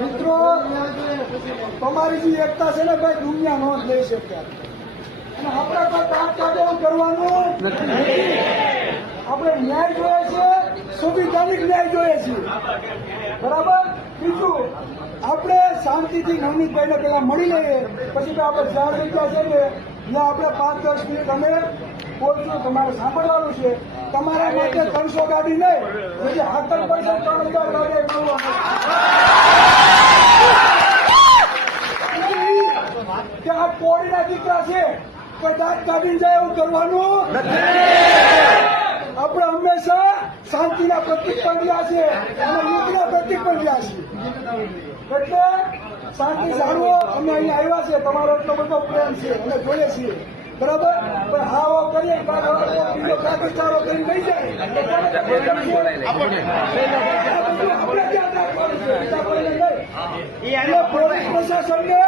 મિત્રો તમારી જે એકતા છે ને ભાઈ દુનિયા નો જ લઈ શકે અને આપણે કોઈ કામ કાઢે કરવાનું નથી. આપણે ન્યાય જોઈએ છે, સંવિધાનિક ન્યાય જોઈએ છીએ. બરાબર. બીજું આપણે શાંતિથી નવનીતભાઈને પેલા મળી લઈએ, પછી તો આપણે જ્યાં જગ્યા છે ને ત્યાં આપણે 5-10 મિનિટ અમે બોલશું. તમારે સાંભળવાનું છે. તમારા માટે 300 ગાડી નહીં, પછી હાકલ પડશે 3000 ગાડી કે આ કોળીના દીકરા છે કે દાંત કાઢીને જાય એવું કરવાનું નથી. આપણે હંમેશા શાંતિના પ્રતિક પણ રહ્યા છે અને યુદ્ધના પ્રતિક પણ રહ્યા છે. એટલે શાંતિ જાળવો. અમે અહીંયા આવ્યા છે, તમારો એટલો બધો પ્રેમ છે અમે જોઈએ છીએ. બરાબર. પણ હાવો કરીએ બીજો કાકીચારો કરી લઈ જાય આપણે ક્યાં પોલીસ પ્રશાસનને